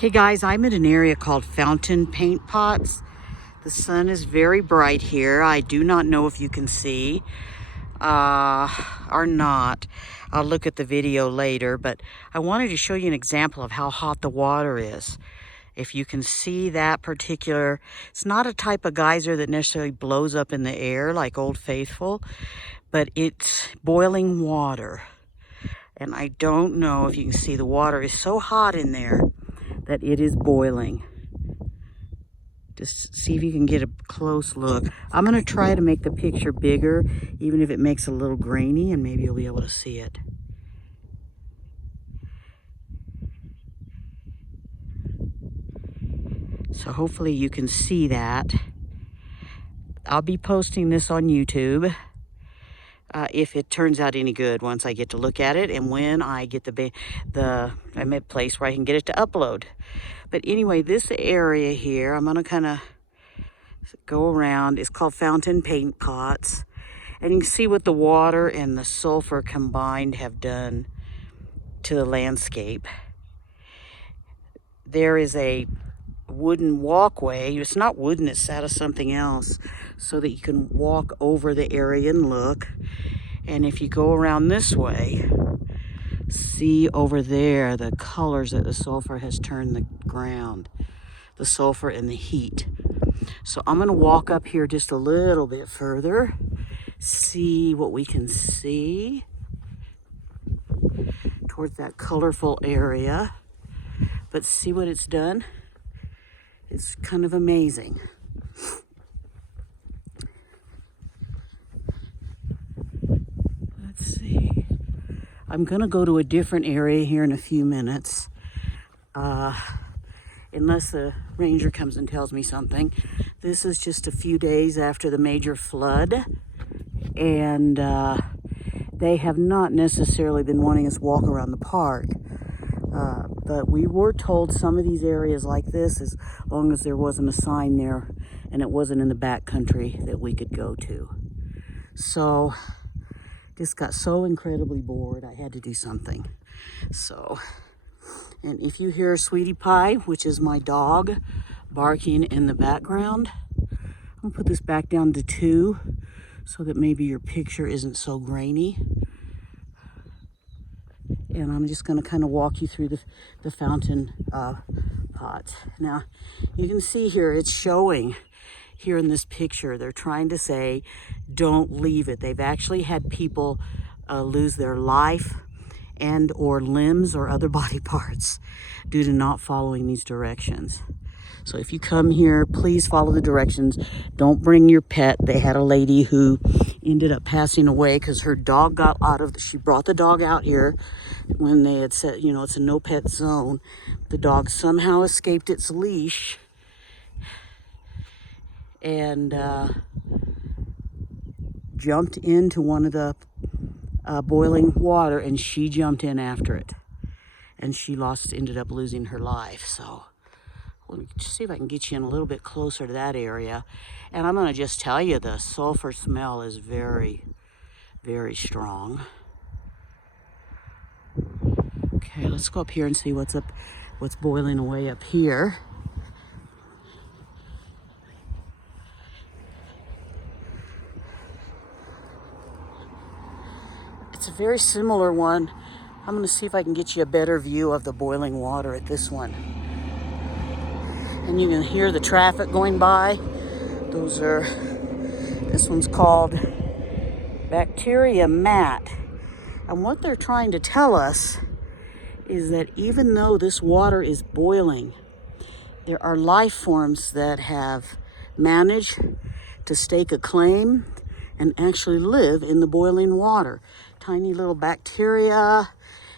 Okay guys, I'm in an area called Fountain Paint Pots. The sun is very bright here. I do not know if you can see or not. I'll look at the video later, but I wanted to show you an example of how hot the water is. If you can see that particular, it's not a type of geyser that necessarily blows up in the air like Old Faithful, but it's boiling water. And I don't know if you can see, the water is so hot in there that it is boiling. Just see if you can get a close look. I'm going to try to make the picture bigger, even if it makes it a little grainy, and maybe you'll be able to see it. So hopefully you can see that. I'll be posting this on YouTube if it turns out any good once I get to look at it, and when I get I'm at a place where I can get it to upload. But anyway, this area here, I'm going to kind of go around. It's called Fountain Paint Pots. And you can see what the water and the sulfur combined have done to the landscape. There is a wooden walkway. It's not wooden, it's out of something else, so that you can walk over the area and look. And if you go around this way, see over there the colors that the sulfur has turned the ground, the sulfur and the heat. So I'm going to walk up here just a little bit further, see what we can see towards that colorful area. But see what it's done? It's kind of amazing. Let's see. I'm going to go to a different area here in a few minutes. Unless the ranger comes and tells me something. This is just a few days after the major flood. And they have not necessarily been wanting us to walk around the park. But we were told some of these areas like this, as long as there wasn't a sign there and it wasn't in the back country, that we could go to. So just got so incredibly bored, I had to do something. So, and if you hear Sweetie Pie, which is my dog, barking in the background, I'm gonna put this back down to 2 so that maybe your picture isn't so grainy. And I'm just going to kind of walk you through the fountain pots. Now, you can see here, it's showing here in this picture. They're trying to say, don't leave it. They've actually had people lose their life and or limbs or other body parts due to not following these directions. So if you come here, please follow the directions. Don't bring your pet. They had a lady who ended up passing away because her dog got she brought the dog out here when they had said, you know, it's a no pet zone. The dog somehow escaped its leash and jumped into one of the boiling water, and she jumped in after it. And she ended up losing her life. So let me see if I can get you in a little bit closer to that area. And I'm going to just tell you, the sulfur smell is very, very strong. Okay, let's go up here and see what's boiling away up here. It's a very similar one. I'm going to see if I can get you a better view of the boiling water at this one. And you can hear the traffic going by. This one's called bacteria mat. And what they're trying to tell us is that even though this water is boiling, there are life forms that have managed to stake a claim and actually live in the boiling water. Tiny little bacteria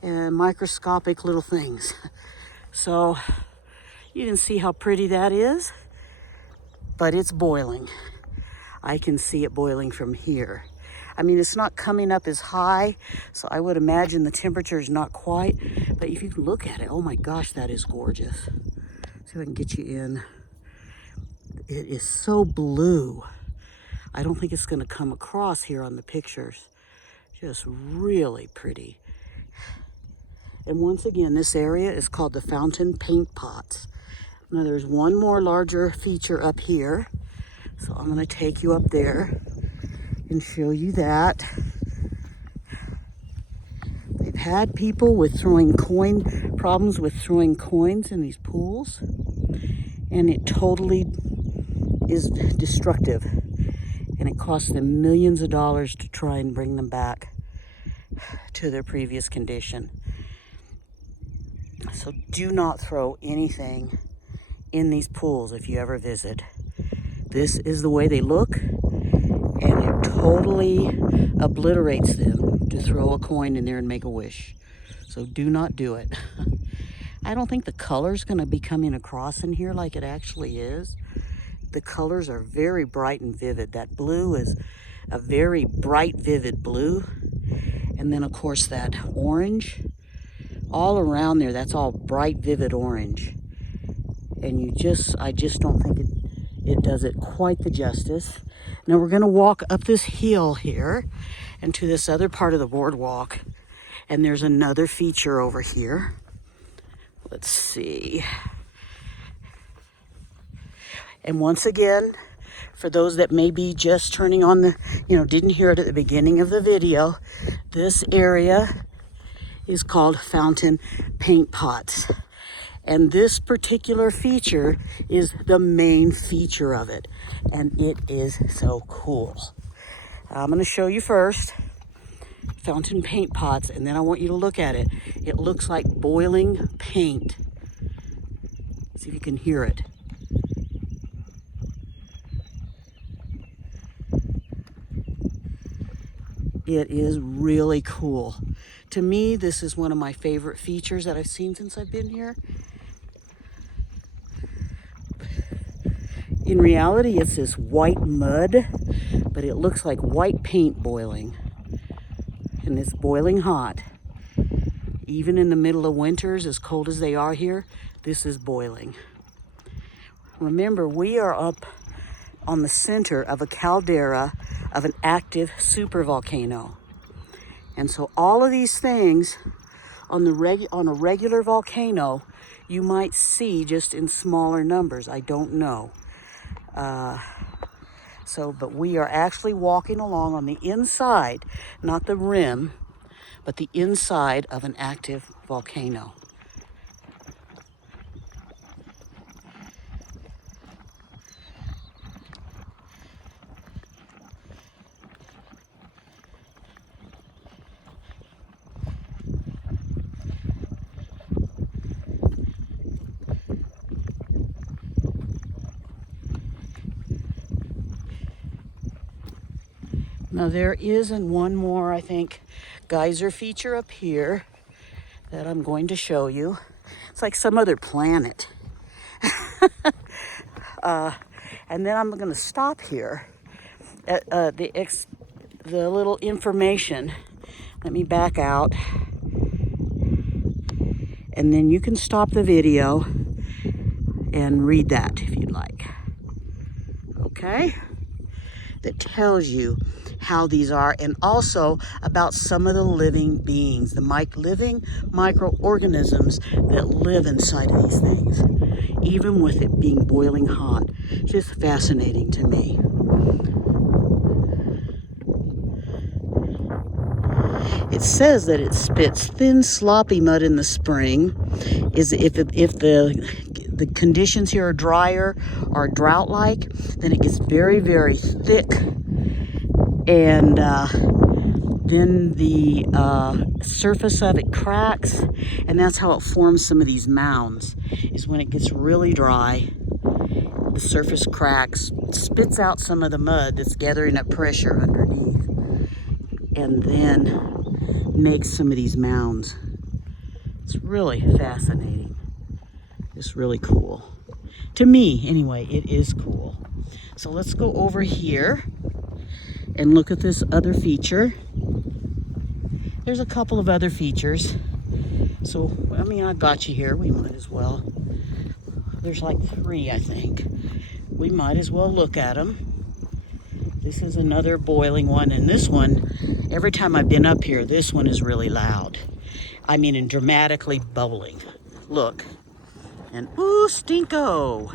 and microscopic little things. So you can see how pretty that is, but it's boiling. I can see it boiling from here. I mean, it's not coming up as high, so I would imagine the temperature is not quite, but if you can look at it, oh my gosh, that is gorgeous. See if I can get you in. It is so blue. I don't think it's gonna come across here on the pictures. Just really pretty. And once again, this area is called the Fountain Paint Pots. Now there's one more larger feature up here. So I'm going to take you up there and show you that. They've had people with problems with throwing coins in these pools, and it totally is destructive. And it costs them millions of dollars to try and bring them back to their previous condition. So do not throw anything in these pools if you ever visit. This is the way they look, and it totally obliterates them to throw a coin in there and make a wish. So do not do it. I don't think the color's going to be coming across in here like it actually is. The colors are very bright and vivid. That blue is a very bright, vivid blue. And then, of course, that orange. All around there, that's all bright, vivid orange. And I just don't think it does it quite the justice. Now we're going to walk up this hill here and to this other part of the boardwalk. And there's another feature over here. Let's see. And once again, for those that may be just turning on didn't hear it at the beginning of the video, this area is called Fountain Paint Pots. And this particular feature is the main feature of it. And it is so cool. I'm going to show you first Fountain Paint Pots, and then I want you to look at it. It looks like boiling paint. See if you can hear it. It is really cool. To me, this is one of my favorite features that I've seen since I've been here. In reality, it's this white mud, but it looks like white paint boiling. And it's boiling hot. Even in the middle of winters, as cold as they are here, this is boiling. Remember, we are up on the center of a caldera of an active supervolcano. And so all of these things on a regular volcano, you might see just in smaller numbers. I don't know. But we are actually walking along on the inside, not the rim, but the inside of an active volcano. Now there is one more, I think, geyser feature up here that I'm going to show you. It's like some other planet. And then I'm going to stop here at the little information. Let me back out. And then you can stop the video and read that if you'd like. Okay? That tells you how these are, and also about some of the living beings, the living microorganisms that live inside of these things, even with it being boiling hot. Just fascinating to me. It says that it spits thin, sloppy mud in the spring. If the conditions here are drier or drought-like, then it gets very, very thick. And then the surface of it cracks, and that's how it forms some of these mounds, is when it gets really dry, the surface cracks, spits out some of the mud that's gathering up pressure underneath, and then makes some of these mounds. It's really fascinating. It's really cool. To me, anyway, it is cool. So let's go over here and look at this other feature. There's a couple of other features. So, I mean, I've got you here. We might as well. There's like 3, I think. We might as well look at them. This is another boiling one. And this one, every time I've been up here, this one is really loud. I mean, and dramatically bubbling. Look. And ooh, stinko.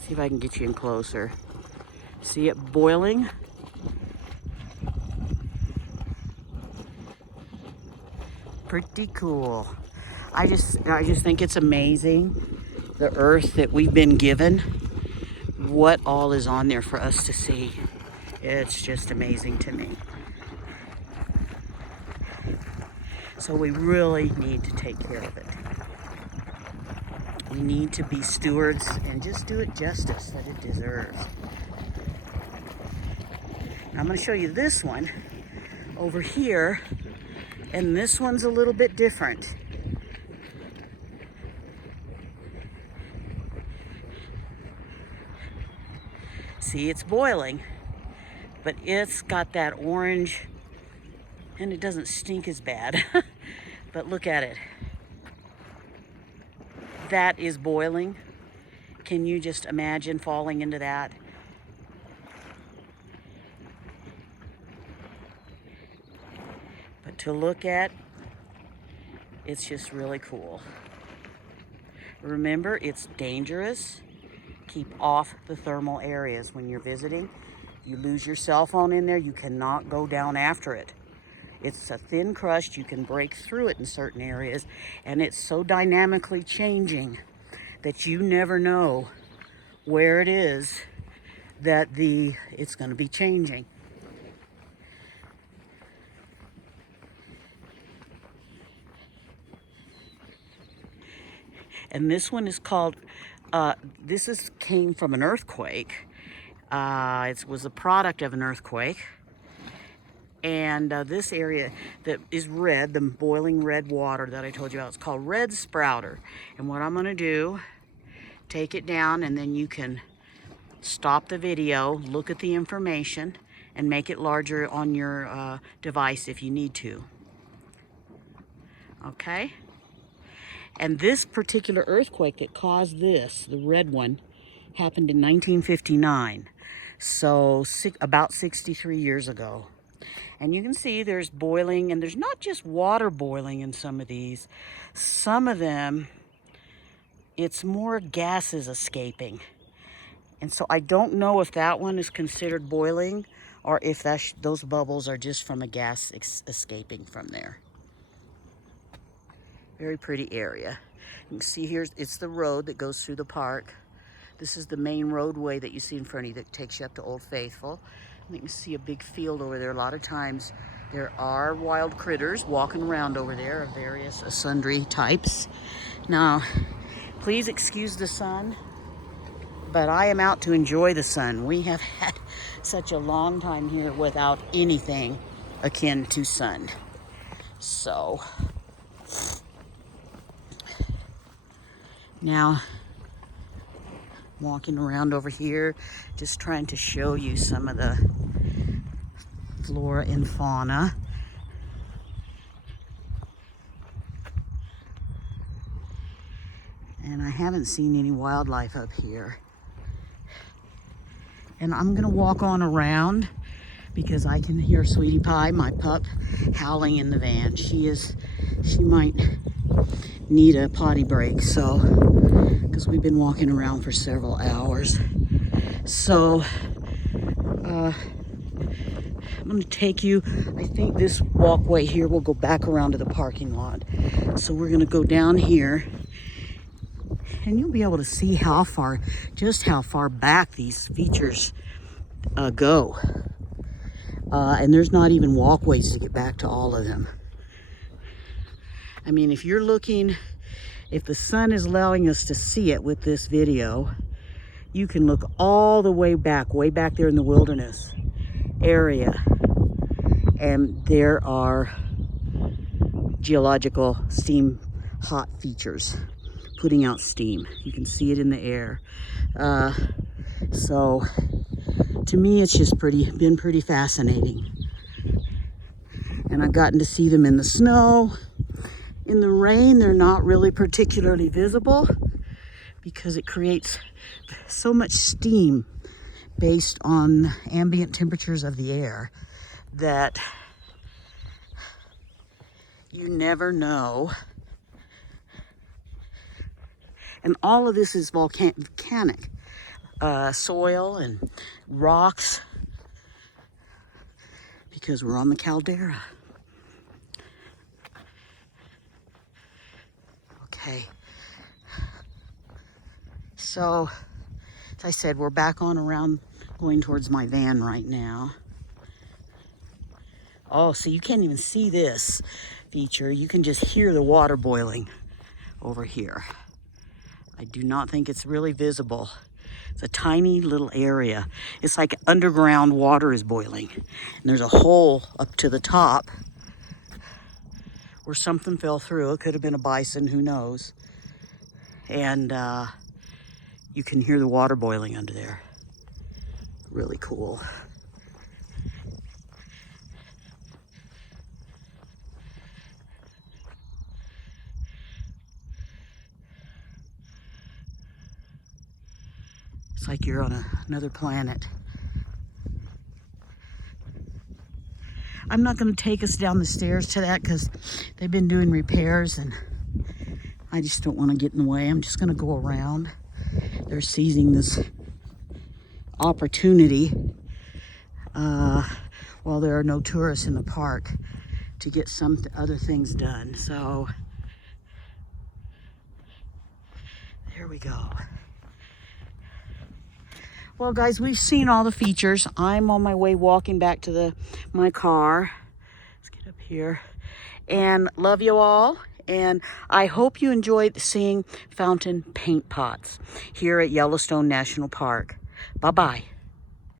See if I can get you in closer. See it boiling? Pretty cool. I just think it's amazing, the earth that we've been given, what all is on there for us to see. It's just amazing to me. So we really need to take care of it. We need to be stewards and just do it justice that it deserves. Now I'm going to show you this one over here, and this one's a little bit different. See, it's boiling, but it's got that orange, and it doesn't stink as bad. But look at it. That is boiling. Can you just imagine falling into that? But to look at, it's just really cool. Remember, it's dangerous. Keep off the thermal areas when you're visiting. You lose your cell phone in there, you cannot go down after it. It's a thin crust, you can break through it in certain areas, and it's so dynamically changing that you never know where it is that it's going to be changing. And this one is called, came from an earthquake. It was a product of an earthquake. And this area that is red, the boiling red water that I told you about, it's called red sprouter. And what I'm going to do, take it down, and then you can stop the video, look at the information, and make it larger on your device if you need to. Okay? And this particular earthquake that caused this, the red one, happened in 1959. So about 63 years ago. And you can see there's boiling, and there's not just water boiling in some of these. Some of them, it's more gases escaping. And so I don't know if that one is considered boiling or if those bubbles are just from a gas escaping from there. Very pretty area. You can see here, it's the road that goes through the park. This is the main roadway that you see in front of you that takes you up to Old Faithful. And you can see a big field over there. A lot of times there are wild critters walking around over there of various sundry types. Now, please excuse the sun, but I am out to enjoy the sun. We have had such a long time here without anything akin to sun. So, now, walking around over here, just trying to show you some of the flora and fauna. And I haven't seen any wildlife up here. And I'm gonna walk on around because I can hear Sweetie Pie, my pup, howling in the van. She might need a potty break, so, because we've been walking around for several hours. So, I'm gonna take you, I think this walkway here will go back around to the parking lot. So we're gonna go down here, and you'll be able to see just how far back these features go. And there's not even walkways to get back to all of them. I mean, if the sun is allowing us to see it with this video, you can look all the way back there in the wilderness area. And there are geological steam hot features putting out steam. You can see it in the air. So to me, it's just been pretty fascinating. And I've gotten to see them in the snow. In the rain, they're not really particularly visible because it creates so much steam based on ambient temperatures of the air that you never know. And all of this is volcanic soil and rocks because we're on the caldera. Okay. So, as I said, we're back on around going towards my van right now. Oh, so you can't even see this feature. You can just hear the water boiling over here. I do not think it's really visible. It's a tiny little area. It's like underground water is boiling. And there's a hole up to the top where something fell through. It could have been a bison, who knows. And you can hear the water boiling under there. Really cool. It's like you're on another planet. I'm not going to take us down the stairs to that because they've been doing repairs and I just don't want to get in the way. I'm just going to go around. They're seizing this opportunity while there are no tourists in the park to get some other things done. So there we go. Well, guys, we've seen all the features. I'm on my way walking back to my car. Let's get up here. And love you all. And I hope you enjoyed seeing fountain paint pots here at Yellowstone National Park. Bye-bye.